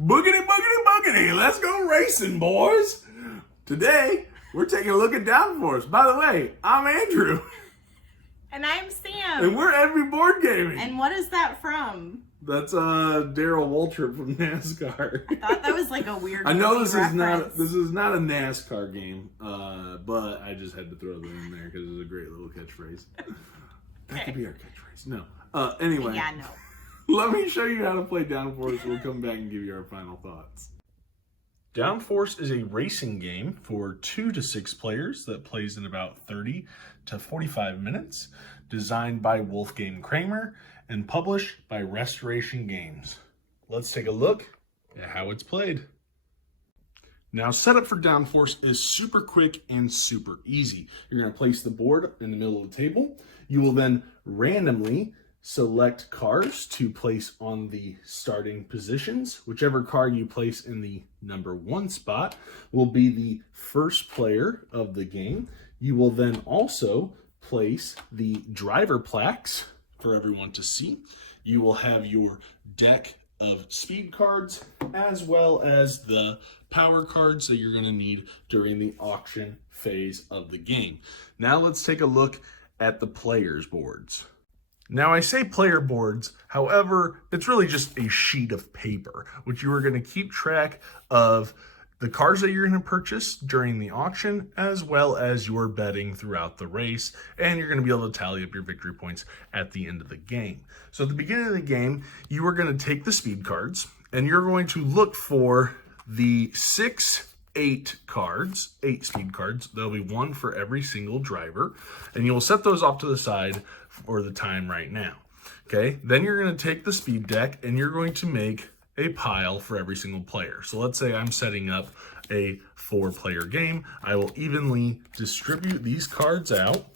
Boogity, boogity, boogity. Let's go racing, boys. Today, we're taking a look at Downforce. By the way, I'm Andrew. And I'm Sam. And we're Every Board Gaming. And what is that from? That's Daryl Waltrip from NASCAR. I thought that was like a weird I know this reference. is not a NASCAR game, but I just had to throw that in there because it's a great little catchphrase. That could be our catchphrase. No. Anyway. Yeah, no. Let me show you how to play Downforce. We'll come back and give you our final thoughts. Downforce is a racing game for 2 to 6 players that plays in about 30 to 45 minutes, designed by Wolfgang Kramer and published by Restoration Games. Let's take a look at how it's played. Now, setup for Downforce is super quick and super easy. You're going to place the board in the middle of the table. You will then randomly select cards to place on the starting positions. Whichever card you place in the number 1 spot will be the first player of the game. You will then also place the driver plaques for everyone to see. You will have your deck of speed cards as well as the power cards that you're going to need during the auction phase of the game. Now let's take a look at the players' boards. Now, I say player boards, however, it's really just a sheet of paper, which you are going to keep track of the cards that you're going to purchase during the auction, as well as your betting throughout the race, and you're going to be able to tally up your victory points at the end of the game. So at the beginning of the game, you are going to take the speed cards, and you're going to look for the 8 cards, 8 speed cards. There'll be 1 for every single driver, and you'll set those off to the side for the time right now. Okay, then you're going to take the speed deck and you're going to make a pile for every single player. So let's say I'm setting up a 4-player game. I will evenly distribute these cards out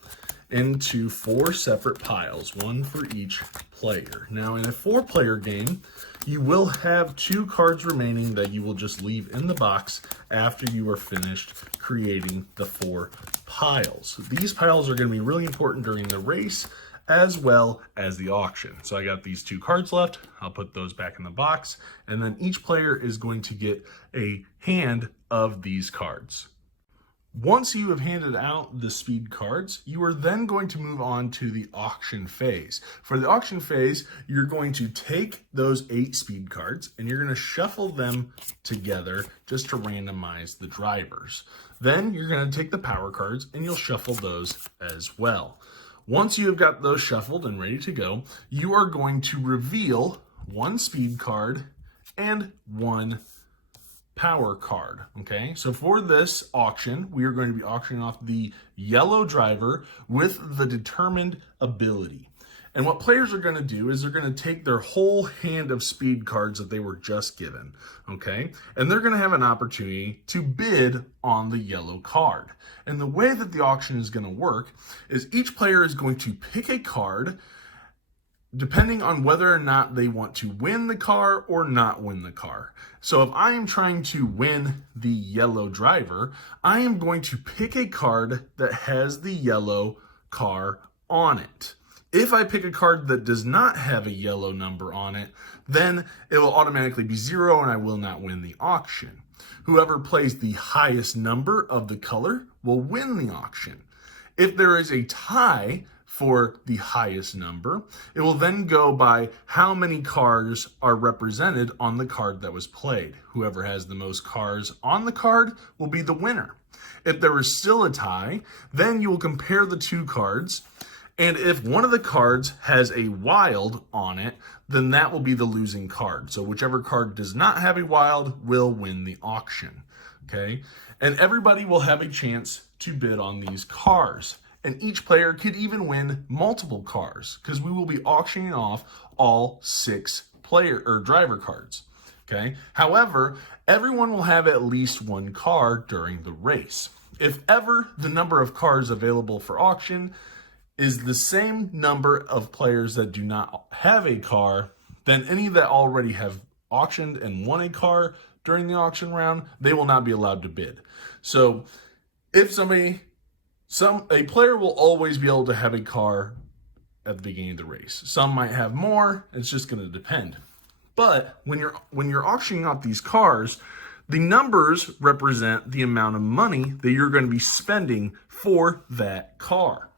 into 4 separate piles, 1 for each player. Now, in a 4-player game, you will have 2 cards remaining that you will just leave in the box after you are finished creating the 4 piles. These piles are going to be really important during the race as well as the auction. So I got these 2 cards left. I'll put those back in the box, and then each player is going to get a hand of these cards. Once you have handed out the speed cards, you are then going to move on to the auction phase. For the auction phase, you're going to take those 8 speed cards and you're going to shuffle them together just to randomize the drivers. Then you're going to take the power cards and you'll shuffle those as well. Once you have got those shuffled and ready to go, you are going to reveal 1 speed card and 1 power card. Okay, so for this auction, we are going to be auctioning off the yellow driver with the determined ability. And what players are going to do is they're going to take their whole hand of speed cards that they were just given, okay? And they're going to have an opportunity to bid on the yellow card. And the way that the auction is going to work is each player is going to pick a card depending on whether or not they want to win the car or not win the car. So if I am trying to win the yellow driver, I am going to pick a card that has the yellow car on it. If I pick a card that does not have a yellow number on it, then it will automatically be 0 and I will not win the auction. Whoever plays the highest number of the color will win the auction. If there is a tie for the highest number, it will then go by how many cars are represented on the card that was played. Whoever has the most cars on the card will be the winner. If there is still a tie, then you will compare the 2 cards. And if one of the cards has a wild on it, then that will be the losing card. So whichever card does not have a wild will win the auction, okay? And everybody will have a chance to bid on these cars. And each player could even win multiple cars because we will be auctioning off all 6 player or driver cards, okay? However, everyone will have at least 1 car during the race. If ever the number of cars available for auction is the same number of players that do not have a car, then any that already have auctioned and won a car during the auction round, they will not be allowed to bid. So if a player will always be able to have a car at the beginning of the race. Some might have more, it's just going to depend. But when you're auctioning off these cars, the numbers represent the amount of money that you're going to be spending for that car.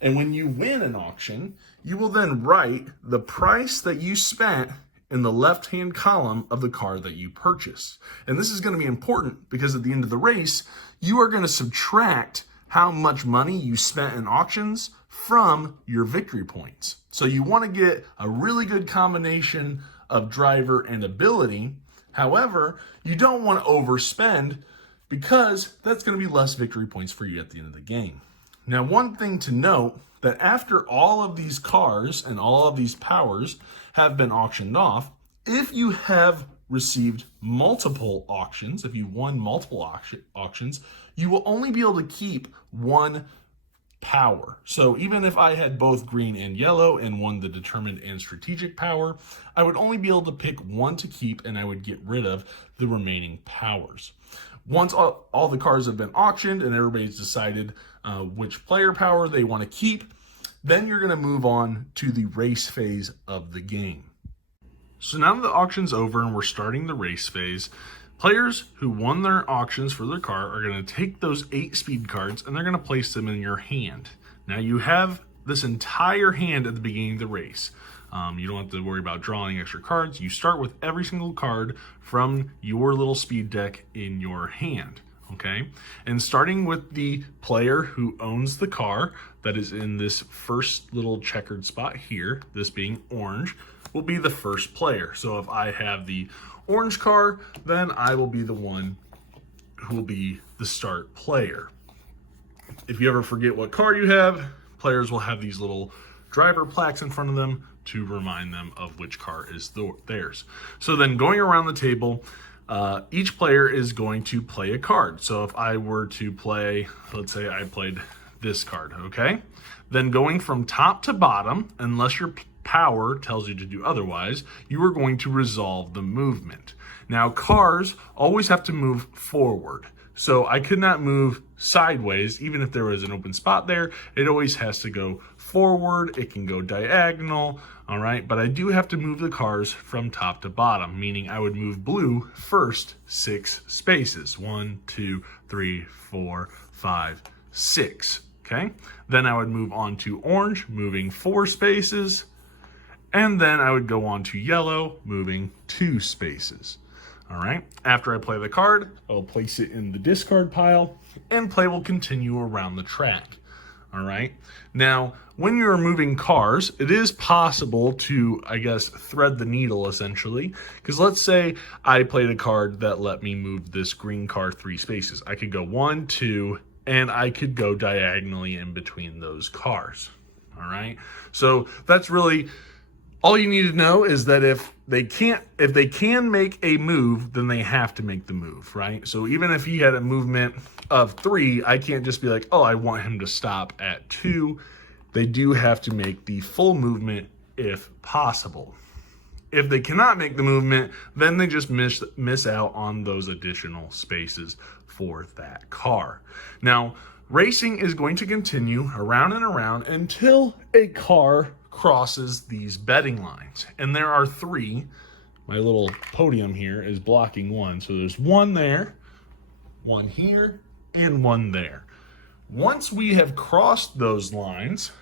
And when you win an auction, you will then write the price that you spent in the left-hand column of the car that you purchased. And this is going to be important because at the end of the race, you are going to subtract how much money you spent in auctions from your victory points. So you want to get a really good combination of driver and ability. However, you don't want to overspend because that's going to be less victory points for you at the end of the game. Now, one thing to note, that after all of these cars and all of these powers have been auctioned off, if you have received multiple auctions, if you won multiple auctions, you will only be able to keep one power. So even if I had both green and yellow and won the determined and strategic power, I would only be able to pick one to keep, and I would get rid of the remaining powers. Once all the cars have been auctioned and everybody's decided which player power they want to keep, then you're going to move on to the race phase of the game. So now that the auction's over and we're starting the race phase, players who won their auctions for their car are going to take those 8 speed cards and they're going to place them in your hand. Now you have this entire hand at the beginning of the race. You don't have to worry about drawing extra cards. You start with every single card from your little speed deck in your hand, okay? And starting with the player who owns the car that is in this first little checkered spot here, this being orange, will be the first player. So if I have the orange car, then I will be the one who will be the start player. If you ever forget what car you have, players will have these little driver plaques in front of them to remind them of which car is theirs. So then going around the table, each player is going to play a card. So if I were to play, let's say I played this card, okay? Then going from top to bottom, unless your power tells you to do otherwise, you are going to resolve the movement. Now cars always have to move forward. So I could not move sideways, even if there was an open spot there. It always has to go forward. It can go diagonal, all right? But I do have to move the cars from top to bottom, meaning I would move blue first 6 spaces. 1, 2, 3, 4, 5, 6, okay? Then I would move on to orange, moving 4 spaces. And then I would go on to yellow, moving 2 spaces. All right, after I play the card, I'll place it in the discard pile and play will continue around the track. All right, now when you're moving cars, it is possible to, I guess, thread the needle essentially, because let's say I played a card that let me move this green car 3 spaces. I could go 1, 2, and I could go diagonally in between those cars. All right, so that's really all you need to know, is that if they can make a move, then they have to make the move, right? So even if he had a movement of 3, I can't just be like, oh, I want him to stop at 2. They do have to make the full movement if possible. If they cannot make the movement, then they just miss out on those additional spaces for that car. Now, racing is going to continue around and around until a car crosses these betting lines. And there are 3. My little podium here is blocking 1. So there's 1 there, 1 here, and 1 there. Once we have crossed those lines,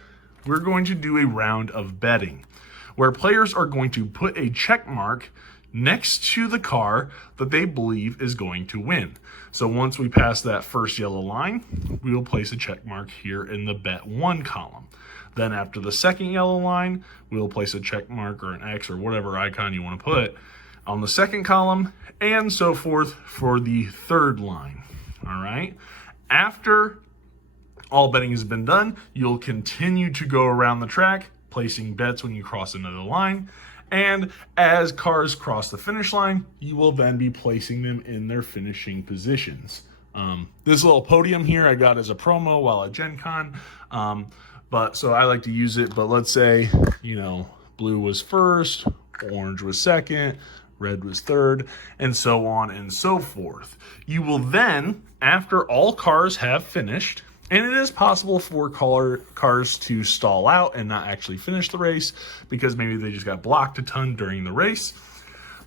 we're going to do a round of betting where players are going to put a check mark next to the car that they believe is going to win. So once we pass that first yellow line, we will place a check mark here in the bet 1 column. Then after the second yellow line, we'll place a check mark or an X or whatever icon you want to put on the second column, and so forth for the third line. All right. After all betting has been done, you'll continue to go around the track, placing bets when you cross another line. And as cars cross the finish line, you will then be placing them in their finishing positions. This little podium here I got as a promo while at Gen Con. But so I like to use it, but let's say, blue was first, orange was second, red was third, and so on and so forth. You will then, after all cars have finished, and it is possible for cars to stall out and not actually finish the race because maybe they just got blocked a ton during the race.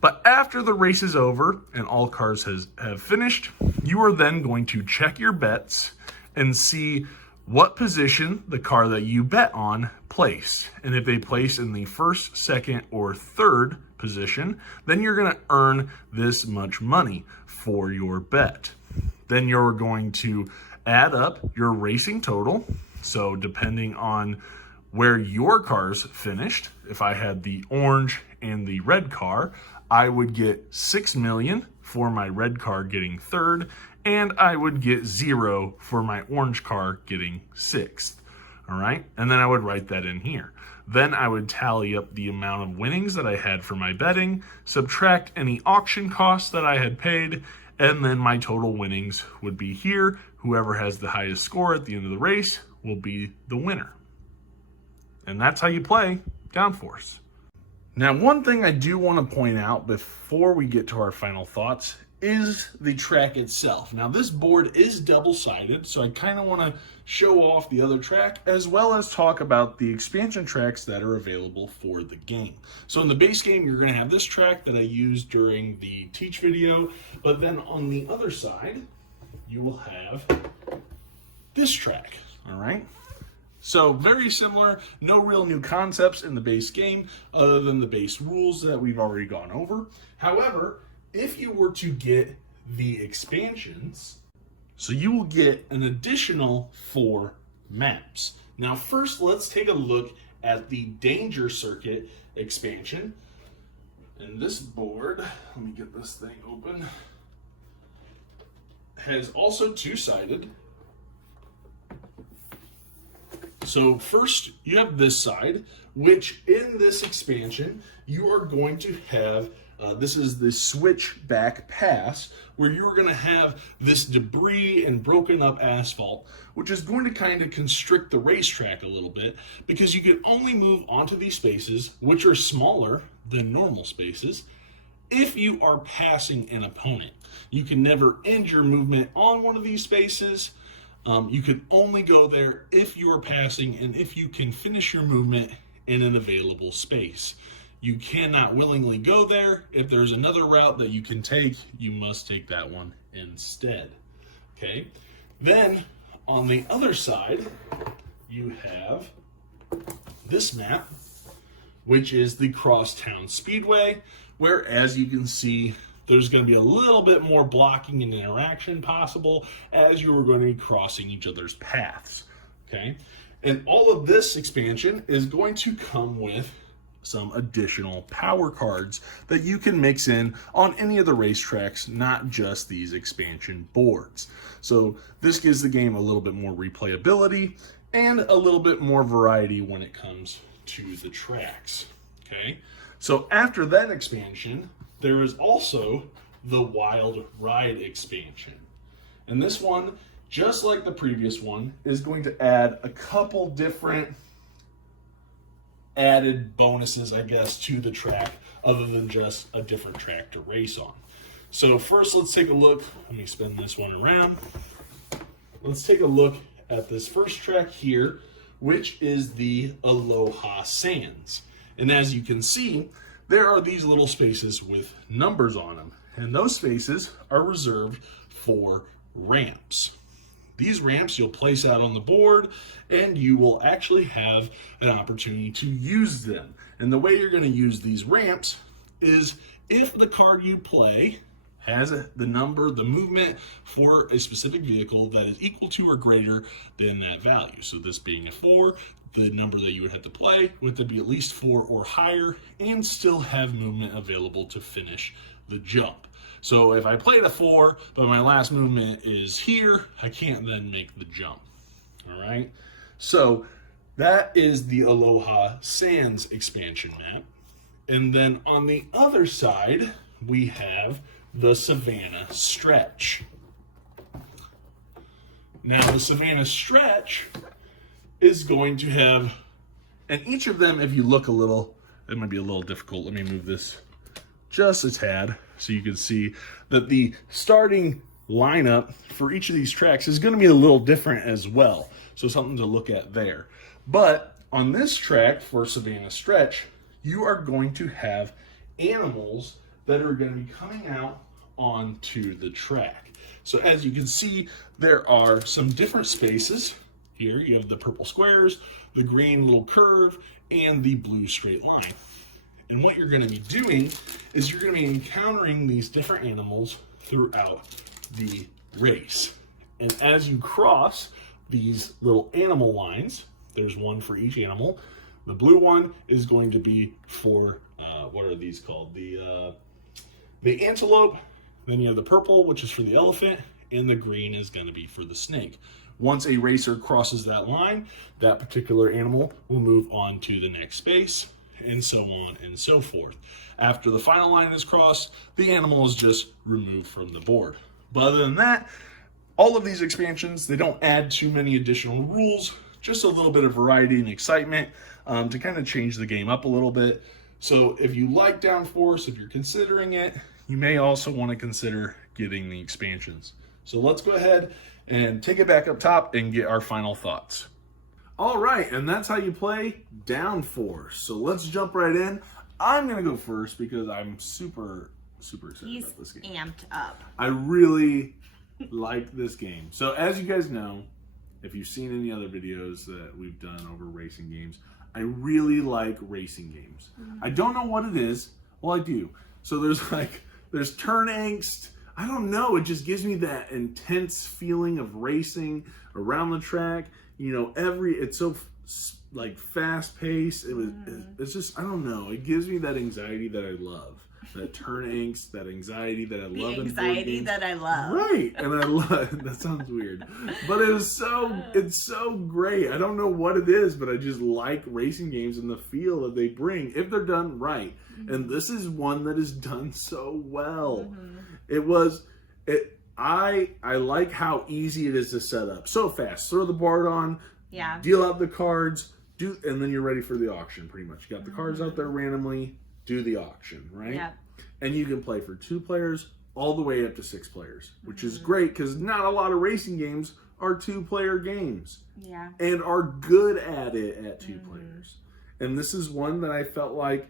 But after the race is over and all cars have finished, you are then going to check your bets and see what position the car that you bet on placed. And if they place in the first, second, or third position, then you're going to earn this much money for your bet. Then you're going to add up your racing total. So depending on where your cars finished, if I had the orange and the red car, I would get 6 million for my red car getting third, and I would get 0 for my orange car getting sixth. All right, and then I would write that in here. Then I would tally up the amount of winnings that I had for my betting, subtract any auction costs that I had paid, and then my total winnings would be here. Whoever has the highest score at the end of the race will be the winner. And that's how you play Downforce. Now, one thing I do want to point out before we get to our final thoughts is the track itself. Now, this board is double-sided, so I kind of want to show off the other track as well as talk about the expansion tracks that are available for the game. So in the base game, you're going to have this track that I used during the teach video, but then on the other side, you will have this track, all right? So very similar, no real new concepts in the base game other than the base rules that we've already gone over. However, if you were to get the expansions, so you will get an additional 4 maps. Now first, let's take a look at the Danger Circuit expansion. And this board, let me get this thing open, has also two-sided. So first, you have this side, which in this expansion, you are going to have, this is the switchback pass, where you're going to have this debris and broken up asphalt, which is going to kind of constrict the racetrack a little bit, because you can only move onto these spaces, which are smaller than normal spaces, if you are passing an opponent. You can never end your movement on one of these spaces. You can only go there if you are passing and if you can finish your movement in an available space. You cannot willingly go there. If there's another route that you can take, you must take that one instead. Okay. Then on the other side, you have this map, which is the Crosstown Speedway, where, as you can see, there's going to be a little bit more blocking and interaction possible as you are going to be crossing each other's paths, okay? And all of this expansion is going to come with some additional power cards that you can mix in on any of the racetracks, not just these expansion boards. So this gives the game a little bit more replayability and a little bit more variety when it comes to the tracks, okay? So after that expansion, there is also the Wild Ride expansion. And this one, just like the previous one, is going to add a couple different added bonuses, I guess, to the track other than just a different track to race on. So first, let's take a look. Let me spin this one around. Let's take a look at this first track here, which is the Aloha Sands. And as you can see, there are these little spaces with numbers on them, and those spaces are reserved for ramps. These ramps you'll place out on the board, and you will actually have an opportunity to use them. And the way you're going to use these ramps is if the card you play has the number, the movement for a specific vehicle that is equal to or greater than that value. So this being a 4, the number that you would have to play would to be at least 4 or higher and still have movement available to finish the jump. So if I played a 4, but my last movement is here, I can't then make the jump. All right. So that is the Aloha Sands expansion map. And then on the other side, we have the Savannah Stretch. Now the Savannah Stretch is going to have, and each of them, if you look a little, it might be a little difficult. Let me move this just a tad so you can see that the starting lineup for each of these tracks is going to be a little different as well. So something to look at there. But on this track for Savannah Stretch, you are going to have animals that are going to be coming out onto the track. So as you can see, there are some different spaces. Here you have the purple squares, the green little curve, and the blue straight line. And what you're going to be doing is you're going to be encountering these different animals throughout the race. And as you cross these little animal lines, there's one for each animal. The blue one is going to be for, what are these called? The antelope. Then you have the purple, which is for the elephant, and the green is going to be for the snake. Once a racer crosses that line, that particular animal will move on to the next space, and so on and so forth. After the final line is crossed, the animal is just removed from the board. But other than that, all of these expansions, they don't add too many additional rules, just a little bit of variety and excitement to kind of change the game up a little bit. So if you like Downforce, if you're considering it, you may also want to consider getting the expansions. So let's go ahead and take it back up top and get our final thoughts. All right, and that's how you play Downforce. So let's jump right in. I'm going to go first because I'm super excited about this game. He's amped up. I really like this game. So as you guys know, if you've seen any other videos that we've done over racing games, I really like racing games. I don't know what it is. Well, I do. So there's turn angst. I don't know. It just gives me that intense feeling of racing around the track. You know, it's so like fast paced. It's just, I don't know. It gives me that anxiety that I love. That turn angst, that anxiety that I love. The anxiety that I love. Right. And I love, that sounds weird. But it's so great. I don't know what it is, but I just like racing games and the feel that they bring if they're done right. And this is one that is done so well. I like how easy it is to set up. So fast. Throw the board on. Yeah. Deal out the cards. And then you're ready for the auction pretty much. You got the cards out there randomly. Do the auction, right? Yeah. And you can play for 2 players all the way up to 6 players, which is great because not a lot of racing games are 2-player games. Yeah. And are good at it at 2 players. And this is one that I felt like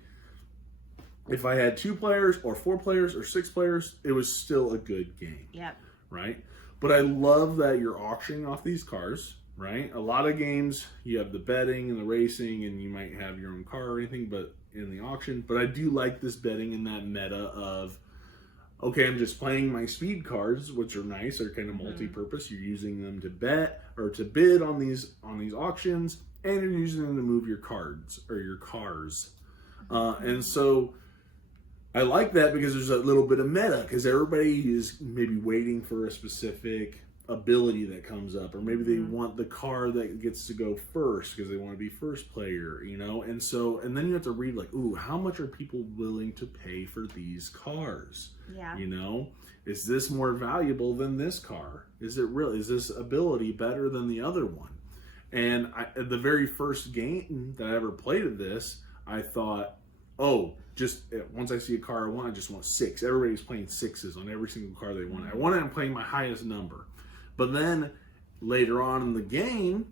if I had 2 players or 4 players or 6 players, it was still a good game. Yep. Right? But I love that you're auctioning off these cars, right? A lot of games, you have the betting and the racing and you might have your own car or anything, but in the auction. But I do like this betting in that meta of, okay, I'm just playing my speed cards, which are nice, are kind of multi-purpose. You're using them to bet or to bid on these auctions, and you're using them to move your cards or your cars. And so I like that because there's a little bit of meta, because everybody is maybe waiting for a specific ability that comes up, or maybe they want the car that gets to go first because they want to be first player, you know. And then you have to read like, ooh, how much are people willing to pay for these cars? Yeah. You know, is this more valuable than this car? Is this ability better than the other one? And the very first game that I ever played of this, I thought, oh, just once I see a car I want, I just want 6. Everybody's playing 6s on every single car they want. I want to play my highest number. But then later on in the game,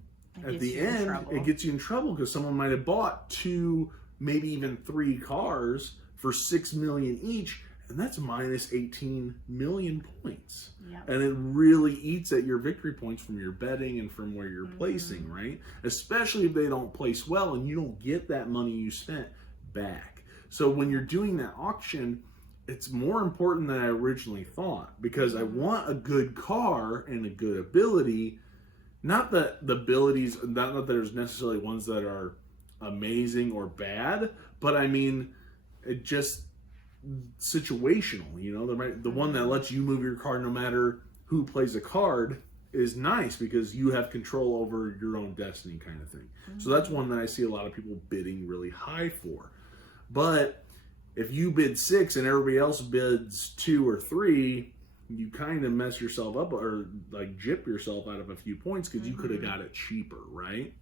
at the end, it gets you in trouble because someone might have bought 2, maybe even 3 cars for 6 million each, and that's minus 18 million points. Yep. And it really eats at your victory points from your betting and from where you're placing, right? Especially if they don't place well and you don't get that money you spent back. So when you're doing that auction, it's more important than I originally thought, because I want a good car and a good ability. Not that the abilities, not that there's necessarily ones that are amazing or bad, but I mean, it just situational, you know, the one that lets you move your card no matter who plays a card is nice because you have control over your own destiny, kind of thing. So that's one that I see a lot of people bidding really high for. But if you bid 6 and everybody else bids 2 or 3, you kind of mess yourself up or like gyp yourself out of a few points because you could have got it cheaper, right?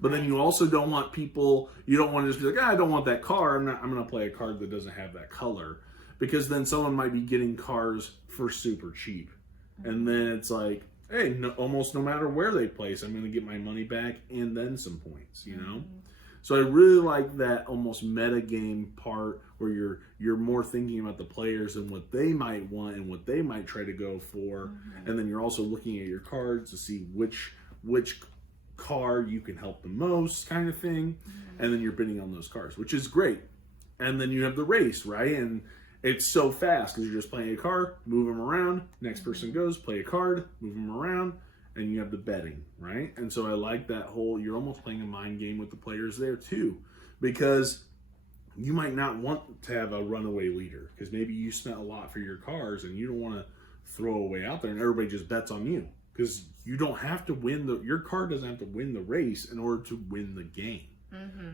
But then you also don't want people, you don't want to just be like, I don't want that car. I'm going to play a card that doesn't have that color, because then someone might be getting cars for super cheap. And then it's like, hey, almost no matter where they place, I'm going to get my money back and then some points, you know? So I really like that almost meta game part where you're more thinking about the players and what they might want and what they might try to go for, and then you're also looking at your cards to see which card you can help the most, kind of thing, and then you're bidding on those cards, which is great. And then you have the race, right? And it's so fast because you're just playing a card, move them around. Next person goes, play a card, move them around. And you have the betting, right? And so I like that whole, you're almost playing a mind game with the players there too, because you might not want to have a runaway leader because maybe you spent a lot for your cars and you don't want to throw away out there and everybody just bets on you, because you don't have to win your card doesn't have to win the race in order to win the game,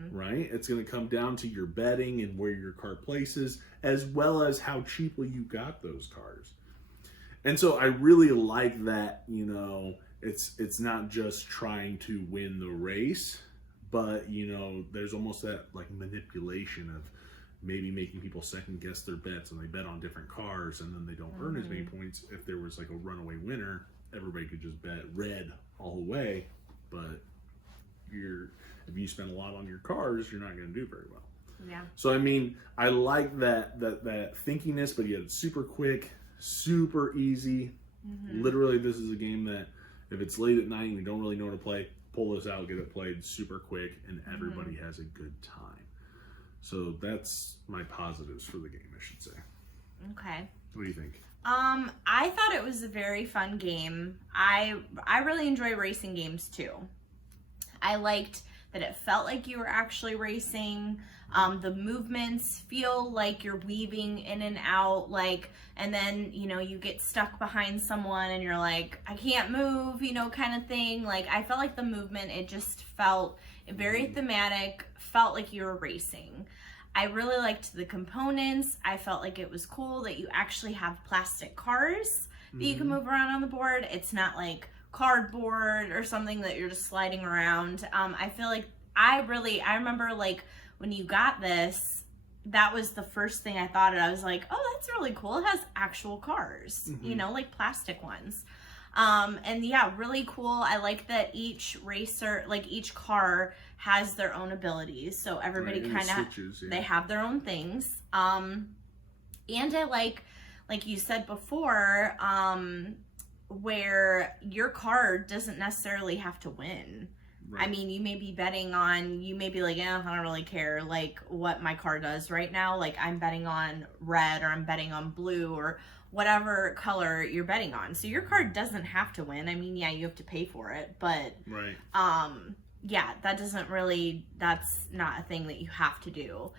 right? It's going to come down to your betting and where your card places, as well as how cheaply you got those cards. And so I really like that, you know, it's not just trying to win the race, but, you know, there's almost that like manipulation of maybe making people second guess their bets and they bet on different cars and then they don't earn as many points. If there was like a runaway winner, everybody could just bet red all the way, but if you spend a lot on your cars, you're not going to do very well. Yeah. So I mean, I like that thinkiness, but yet it's super quick, super easy. Literally, this is a game that if it's late at night and you don't really know how to play, pull this out, get it played super quick, and everybody has a good time. So that's my positives for the game, I should say. Okay. What do you think? I thought it was a very fun game. I really enjoy racing games too. I liked that it felt like you were actually racing. The movements feel like you're weaving in and out, like, and then, you know, you get stuck behind someone and you're like, I can't move, you know, kind of thing. Like, I felt like the movement, it just felt very thematic, felt like you were racing. I really liked the components. I felt like it was cool that you actually have plastic cars that you can move around on the board. It's not like cardboard or something that you're just sliding around. I feel like I remember like when you got this, that was the first thing I thought of. I was like, oh, that's really cool. It has actual cars, you know, like plastic ones. And yeah, really cool. I like that each racer, like each car has their own abilities. So everybody kind of, they have their own things. And I like you said before, where your card doesn't necessarily have to win. Right. I mean, you may be betting on, you may be like, I don't really care like what my car does right now. Like I'm betting on red or I'm betting on blue or whatever color you're betting on. So your card doesn't have to win. I mean, yeah, you have to pay for it, but yeah, that's not a thing that you have to do.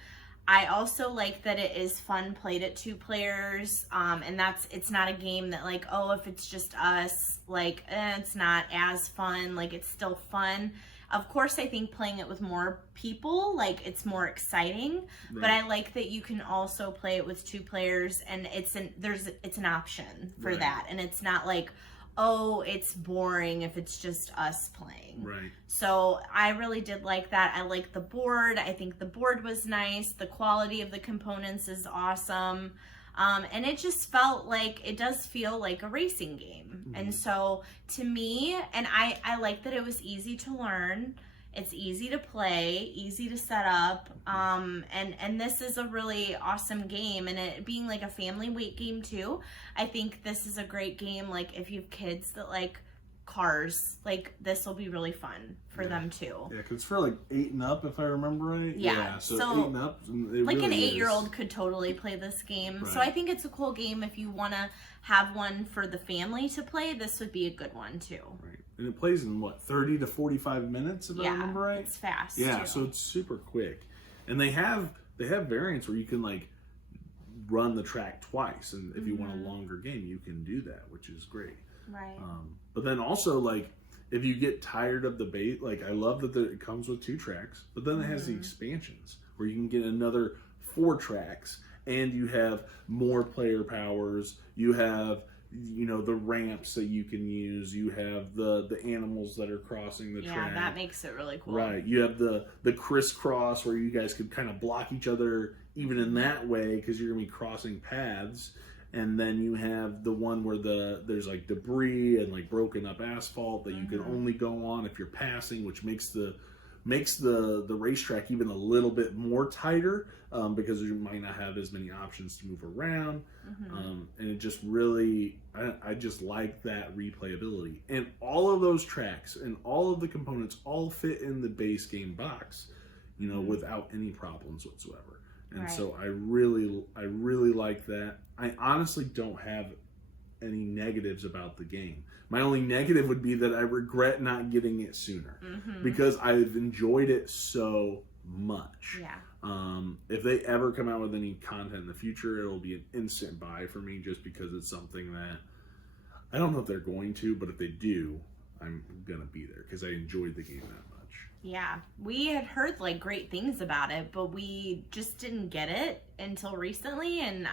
I also like that it is fun played at 2 players, and it's not a game that like, oh, if it's just us, like, it's not as fun, like, it's still fun. Of course, I think playing it with more people, like, it's more exciting, but I like that you can also play it with 2 players, and it's an option for that, and it's not like, oh, it's boring if it's just us playing. Right. So I really did like that. I like the board. I think the board was nice. The quality of the components is awesome. And it just felt like, it does feel like a racing game. And so to me, and I like that it was easy to learn. It's easy to play, easy to set up, and this is a really awesome game, and it being like a family weight game too, I think this is a great game, like if you have kids that like cars, like this will be really fun for them too. Yeah, because it's for like 8 and up if I remember right. Yeah, so 8 and up. Like really an 8-year-old could totally play this game. Right. So I think it's a cool game if you want to have one for the family to play. This would be a good one too. Right. And it plays in what, 30 to 45 minutes if I remember right? It's fast. Yeah, too. So it's super quick. And they have variants where you can like run the track twice, and if you want a longer game, you can do that, which is great. Right. But then also like if you get tired of the bait, like I love that it comes with 2 tracks, but then it has the expansions where you can get another 4 tracks, and you have more player powers. You have, you know, the ramps that you can use. You have the animals that are crossing the track. Yeah, that makes it really cool. Right. You have the crisscross where you guys could kind of block each other even in that way because you're going to be crossing paths. And then you have the one where there's like debris and like broken up asphalt that you can only go on if you're passing, which makes the makes the racetrack even a little bit more tighter, because you might not have as many options to move around. And it just really, I just like that replayability. And all of those tracks and all of the components all fit in the base game box, you know, without any problems whatsoever. And so I really like that. I honestly don't have any negatives about the game. My only negative would be that I regret not getting it sooner, because I've enjoyed it so much. Yeah. If they ever come out with any content in the future, it'll be an instant buy for me, just because it's something that I don't know if they're going to, but if they do, I'm gonna be there because I enjoyed the game that much. Yeah, we had heard like great things about it, but we just didn't get it until recently. And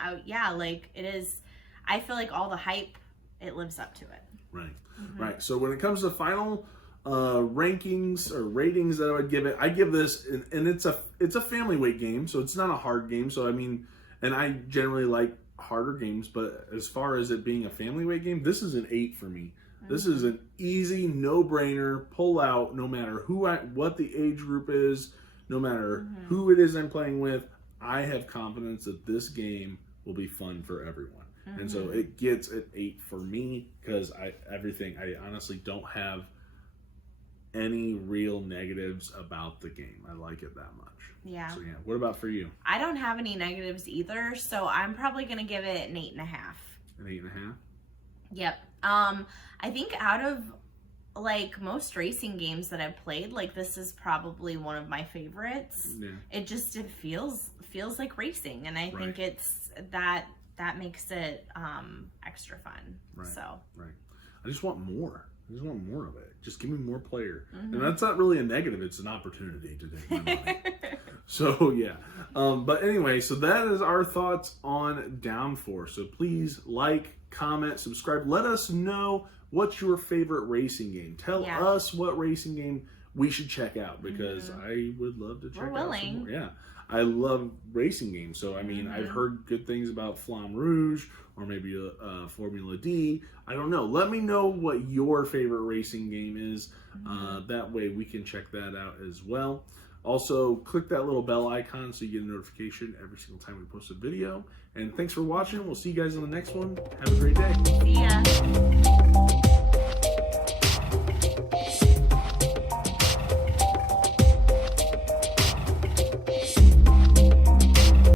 like it is, I feel like all the hype, it lives up to it. Right, right. So when it comes to final rankings or ratings that I would give it, I give this, and it's a family weight game, so it's not a hard game. So I mean, and I generally like harder games, but as far as it being a family weight game, this is an 8 for me. This is an easy, no-brainer, pull out, no matter what the age group is, no matter who it is I'm playing with. I have confidence that this game will be fun for everyone. And so it gets an 8 for me, because I honestly don't have any real negatives about the game. I like it that much. Yeah. So yeah, what about for you? I don't have any negatives either, so I'm probably gonna give it an 8.5. An 8.5? Yep. I think out of like most racing games that I've played, like this is probably one of my favorites. Yeah. It feels like racing, and I think it's that makes it extra fun. Right. So I just want more. I just want more of it. Just give me more player. And that's not really a negative. It's an opportunity to take my money. So, yeah. But anyway, so that is our thoughts on Downforce. So please like, comment, subscribe. Let us know what's your favorite racing game. Tell us what racing game we should check out, because I would love to check out some more. Yeah. I love racing games. So, I mean, I've heard good things about Flamme Rouge, or maybe Formula D. I don't know. Let me know what your favorite racing game is. That way we can check that out as well. Also, click that little bell icon so you get a notification every single time we post a video. And thanks for watching. We'll see you guys in the next one. Have a great day. See ya.